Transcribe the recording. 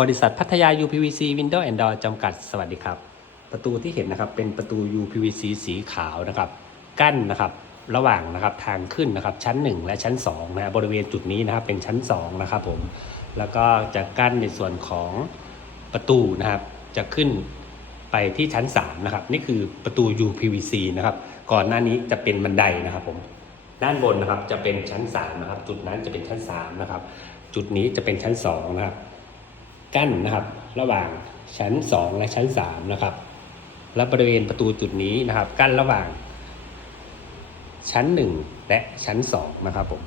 บริษัทพัทยา UPVC Window and Door จำกัด สวัสดีครับ ประตูที่เห็นนะครับเป็นประตู UPVC สีขาวนะครับ กั้นนะครับระหว่างนะครับทางขึ้นนะครับชั้น 1 และชั้น2นะฮะบริเวณจุดนี้นะครับเป็นชั้น2นะครับผมแล้วก็จะกั้นในส่วนของประตูนะครับ จะขึ้นไปที่ชั้น3นะครับนี่คือประตู UPVC นะครับก่อนหน้านี้จะเป็นบันไดนะครับผมด้านบนนะครับจะเป็นชั้น3นะครับจุดนั้นจะเป็นชั้น3นะครับจุดนี้จะเป็นชั้น2นะครับ กั้นนะครับ ระหว่างชั้น 2 และชั้น 3 นะครับ และบริเวณประตูจุดนี้นะครับ กั้นระหว่างชั้น 1 และชั้น 2 นะครับผม